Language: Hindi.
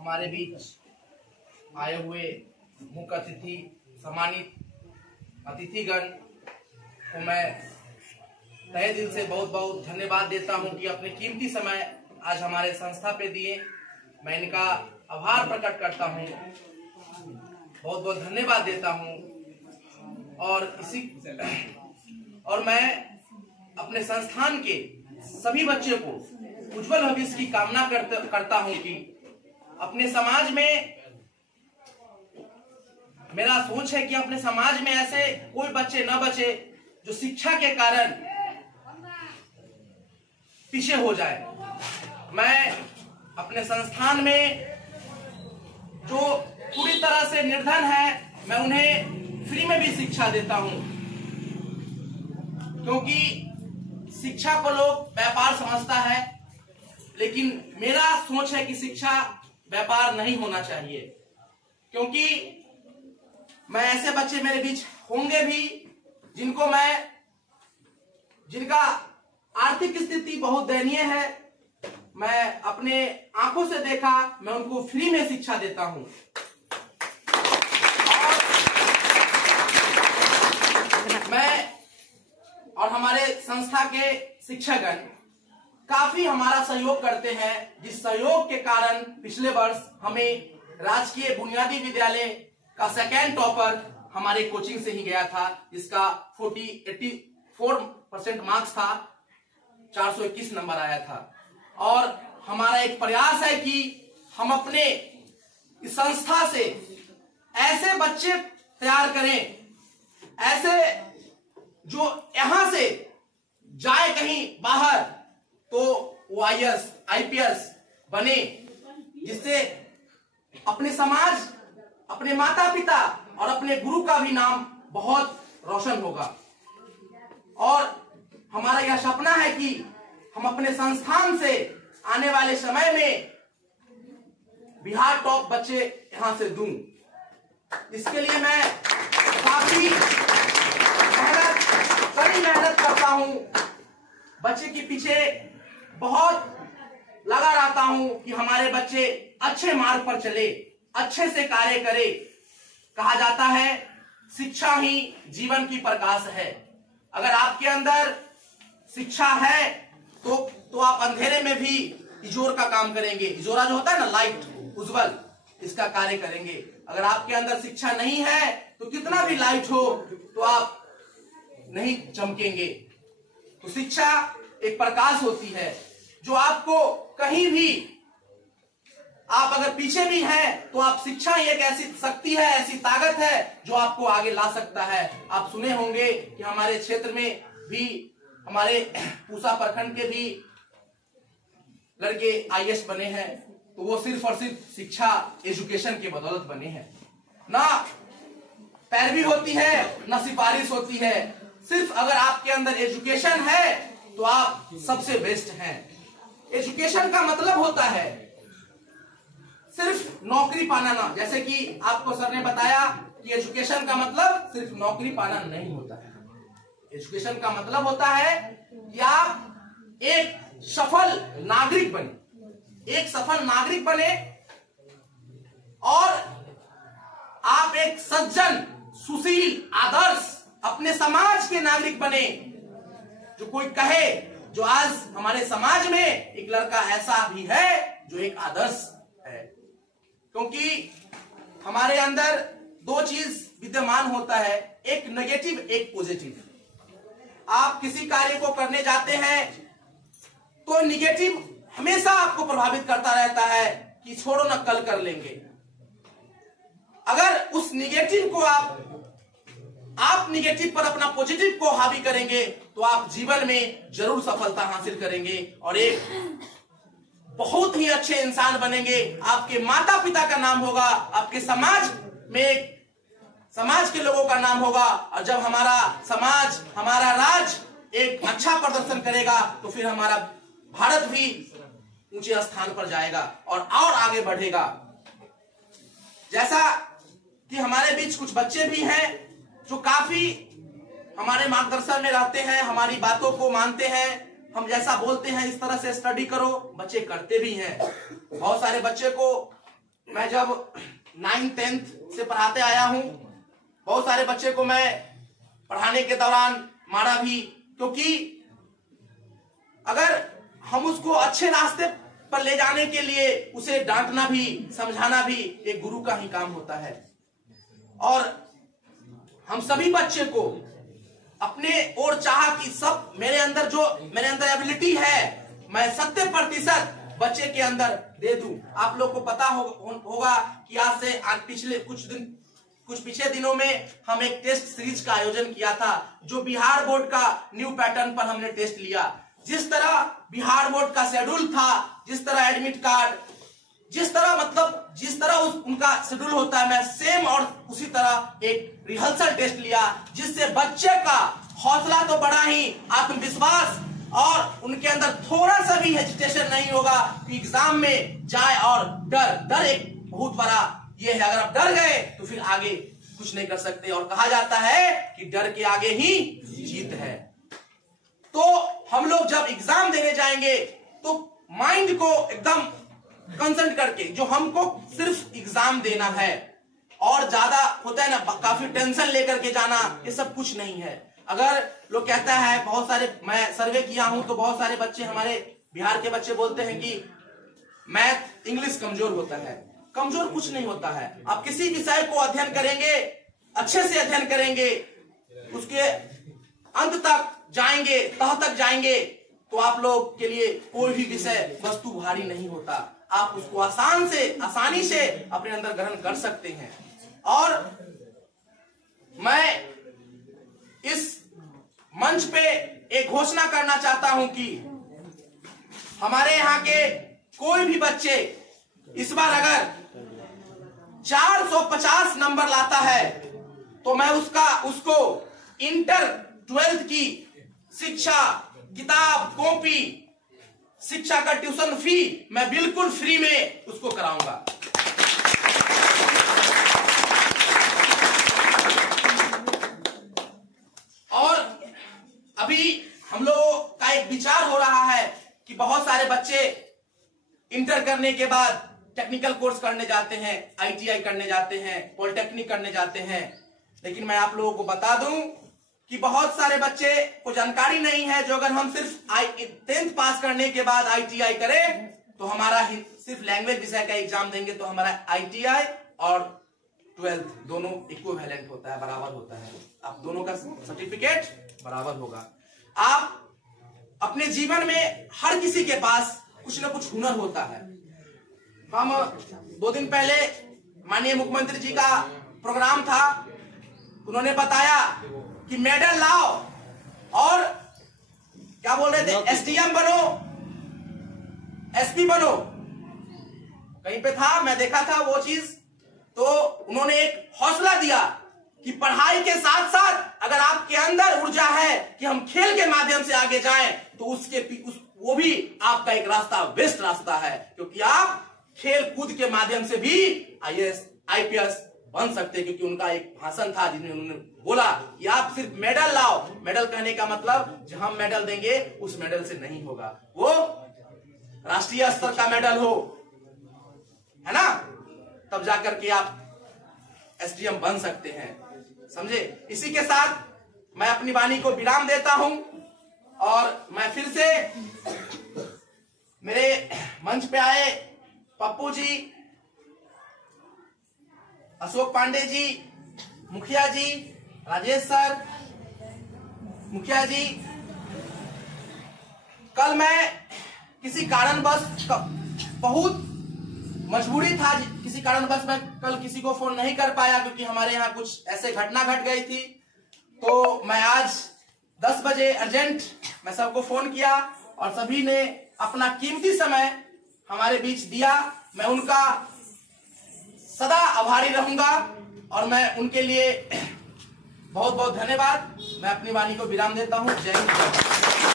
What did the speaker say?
हमारे बीच आए हुए मुख्य अतिथि सम्मानित अतिथिगण को मैं तहे दिल से बहुत बहुत धन्यवाद देता हूं कि अपने कीमती समय आज हमारे संस्था पे दिए। मैं इनका आभार प्रकट करता हूं, बहुत बहुत धन्यवाद देता हूं। और मैं अपने संस्थान के सभी बच्चों को उज्जवल भविष्य की कामना करता हूं कि अपने समाज में, मेरा सोच है कि अपने समाज में ऐसे कोई बच्चे न बचे जो शिक्षा के कारण पीछे हो जाए। मैं अपने संस्थान में जो पूरी तरह से निर्धन है, मैं उन्हें फ्री में भी शिक्षा देता हूं, क्योंकि शिक्षा को लोग व्यापार समझता है, लेकिन मेरा सोच है कि शिक्षा व्यापार नहीं होना चाहिए। क्योंकि मैं ऐसे बच्चे मेरे बीच होंगे भी जिनका आर्थिक स्थिति बहुत दयनीय है, मैं अपने आंखों से देखा, मैं उनको फ्री में शिक्षा देता हूं। और हमारे संस्था के शिक्षकगण काफी हमारा सहयोग करते हैं, जिस सहयोग के कारण पिछले वर्ष हमें राजकीय बुनियादी विद्यालय का सेकेंड टॉपर हमारे कोचिंग से ही गया था, जिसका 84% मार्क्स था, 421 नंबर आया था। और हमारा एक प्रयास है कि हम अपने इस संस्था से ऐसे बच्चे तैयार करें, ऐसे जो यहां से जाए कहीं बाहर तो वो IAS, IPS बने, जिससे अपने समाज, अपने माता पिता और अपने गुरु का भी नाम बहुत रोशन होगा। और हमारा यह सपना है कि हम अपने संस्थान से आने वाले समय में बिहार टॉप बच्चे यहां से दूं। इसके लिए मैं काफी कड़ी मेहनत करता हूं, बच्चे के पीछे बहुत लगा रहता हूं कि हमारे बच्चे अच्छे मार्ग पर चले, अच्छे से कार्य करे। कहा जाता है शिक्षा ही जीवन की प्रकाश है। अगर आपके अंदर शिक्षा है तो आप अंधेरे में भी इजोर का काम करेंगे। इजोरा जो होता है ना, लाइट, उज्जवल, इसका कार्य करेंगे। अगर आपके अंदर शिक्षा नहीं है तो कितना भी लाइट हो तो आप नहीं चमकेंगे। तो शिक्षा एक प्रकाश होती है जो आपको कहीं भी, आप अगर पीछे भी हैं तो आप, शिक्षा ही एक ऐसी शक्ति है, ऐसी ताकत है जो आपको आगे ला सकता है। आप सुने होंगे कि हमारे क्षेत्र में भी, हमारे पूसा प्रखंड के भी लड़के IAS बने हैं, तो वो सिर्फ और सिर्फ शिक्षा, एजुकेशन के बदौलत बने हैं। ना पैरवी होती है, ना सिफारिश होती है। सिर्फ अगर आपके अंदर एजुकेशन है तो आप सबसे बेस्ट हैं। एजुकेशन का मतलब होता है सिर्फ नौकरी पाना ना, जैसे कि आपको सर ने बताया कि एजुकेशन का मतलब सिर्फ नौकरी पाना नहीं होता है। एजुकेशन का मतलब होता है कि आप एक सफल नागरिक बने, एक सफल नागरिक बने, और आप एक सज्जन, सुशील, आदर्श अपने समाज के नागरिक बने। जो कोई कहे, जो आज हमारे समाज में एक लड़का ऐसा भी है जो एक आदर्श है, क्योंकि हमारे अंदर दो चीज विद्यमान होता है, एक नेगेटिव, एक पॉजिटिव। आप किसी कार्य को करने जाते हैं तो नेगेटिव हमेशा आपको प्रभावित करता रहता है कि छोड़ो ना, कल कर लेंगे। अगर उस नेगेटिव को आप नेगेटिव पर अपना पॉजिटिव को हावी करेंगे तो आप जीवन में जरूर सफलता हासिल करेंगे और एक बहुत ही अच्छे इंसान बनेंगे। आपके माता पिता का नाम होगा, आपके समाज में, समाज के लोगों का नाम होगा। और जब हमारा समाज, हमारा राज्य एक अच्छा प्रदर्शन करेगा तो फिर हमारा भारत भी ऊंचे स्थान पर जाएगा और आगे बढ़ेगा। जैसा कि हमारे बीच कुछ बच्चे भी हैं जो काफी हमारे मार्गदर्शन में रहते हैं, हमारी बातों को मानते हैं। हम जैसा बोलते हैं इस तरह से स्टडी करो, बच्चे करते भी हैं। बहुत सारे बच्चे को मैं जब 9th 10th से पढ़ाते आया हूं, बहुत सारे बच्चे को मैं पढ़ाने के दौरान मारा भी, क्योंकि अगर हम उसको अच्छे रास्ते पर ले जाने के लिए उसे डांटना भी, समझाना भी एक गुरु का ही काम होता है। और हम सभी बच्चे को अपने ओर चाहा कि सब मेरे अंदर एबिलिटी है, मैं 70% बच्चे के अंदर दे दूं। आप लोग को पता होगा कि आज से पिछले कुछ पिछले दिनों में हम एक टेस्ट सीरीज का आयोजन किया था, जो बिहार बोर्ड का न्यू पैटर्न पर हमने टेस्ट लिया। जिस तरह बिहार बोर्ड का शेड्यूल था, जिस तरह एडमिट कार्ड, जिस तरह उनका शेड्यूल होता है, मैं सेम और उसी तरह एक रिहर्सल टेस्ट लिया, जिससे बच्चे का हौसला तो बढ़ा ही, आत्मविश्वास और उनके अंदर थोड़ा सा भी हेजिटेशन नहीं होगा कि एग्जाम में जाए। और डर एक बहुत बड़ा ये है, अगर आप डर गए तो फिर आगे कुछ नहीं कर सकते। और कहा जाता है कि डर के आगे ही जीत है। तो हम लोग जब एग्जाम देने जाएंगे तो माइंड को एकदम कंसंट्रेट करके, जो हमको सिर्फ एग्जाम देना है, और ज्यादा होता है ना काफी टेंशन लेकर के जाना, ये सब कुछ नहीं है। अगर लोग कहता है, बहुत सारे, मैं सर्वे किया हूं तो बहुत सारे बच्चे, हमारे बिहार के बच्चे बोलते हैं कि मैथ इंग्लिश कमजोर होता है। कमजोर कुछ नहीं होता है। आप किसी विषय को अध्ययन करेंगे, अच्छे से अध्ययन करेंगे, उसके अंत तक जाएंगे, तह तक जाएंगे, तो आप लोग के लिए कोई भी विषय वस्तु भारी नहीं होता। आप उसको आसानी से अपने अंदर ग्रहण कर सकते हैं। और मैं इस मंच पे एक घोषणा करना चाहता हूं कि हमारे यहाँ के कोई भी बच्चे इस बार अगर 450 नंबर लाता है तो मैं उसको इंटर 12th की शिक्षा, किताब, कॉपी, शिक्षा का ट्यूशन फी मैं बिल्कुल फ्री में उसको कराऊंगा। और अभी हम लोगों का एक विचार हो रहा है कि बहुत सारे बच्चे इंटर करने के बाद टेक्निकल कोर्स करने जाते हैं, ITI करने जाते हैं, पॉलिटेक्निक करने जाते हैं। लेकिन मैं आप लोगों को बता दूं कि बहुत सारे बच्चे को जानकारी नहीं है, जो अगर हम सिर्फ 10th पास करने के बाद ITI करें तो हमारा सिर्फ लैंग्वेज विषय का एग्जाम देंगे तो हमारा ITI और 12th दोनों इक्विवेलेंट होता है, बराबर होता है। आप दोनों का सर्टिफिकेट बराबर होगा। आप अपने जीवन में हर किसी के पास कुछ ना कुछ हुनर होता है। हम 2 दिन पहले माननीय मुख्यमंत्री जी का प्रोग्राम था, उन्होंने बताया कि मेडल लाओ और क्या बोल रहे थे, SDM बनो, SP बनो, कहीं पे था, मैं देखा था वो चीज। तो उन्होंने एक हौसला दिया कि पढ़ाई के साथ साथ अगर आपके अंदर ऊर्जा है कि हम खेल के माध्यम से आगे जाएं तो वो भी आपका एक रास्ता, बेस्ट रास्ता है, क्योंकि आप खेल कूद के माध्यम से भी IAS IPS बन सकते हैं। क्योंकि उनका एक भाषण था जिसमें उन्होंने बोला कि आप सिर्फ मेडल लाओ। मेडल कहने का मतलब जो हम मेडल देंगे उस मेडल से नहीं होगा, वो राष्ट्रीय स्तर का मेडल हो, है ना, तब जाकर के आप SDM बन सकते हैं। समझे? इसी के साथ मैं अपनी वाणी को विराम देता हूं और मैं फिर से मेरे मंच पे आए पप्पू जी, अशोक पांडे जी, मुखिया जी, राजेश सर, मुखिया जी, कल मैं किसी कारणवश, बहुत मजबूरी था, किसी कारणवश मैं कल किसी को फोन नहीं कर पाया क्योंकि हमारे यहाँ कुछ ऐसे घटना घट गई थी। तो मैं आज 10 बजे अर्जेंट मैं सबको फोन किया और सभी ने अपना कीमती समय हमारे बीच दिया। मैं उनका सदा आभारी रहूंगा और मैं उनके लिए बहुत बहुत धन्यवाद। मैं अपनी वाणी को विराम देता हूं। जय हिंद।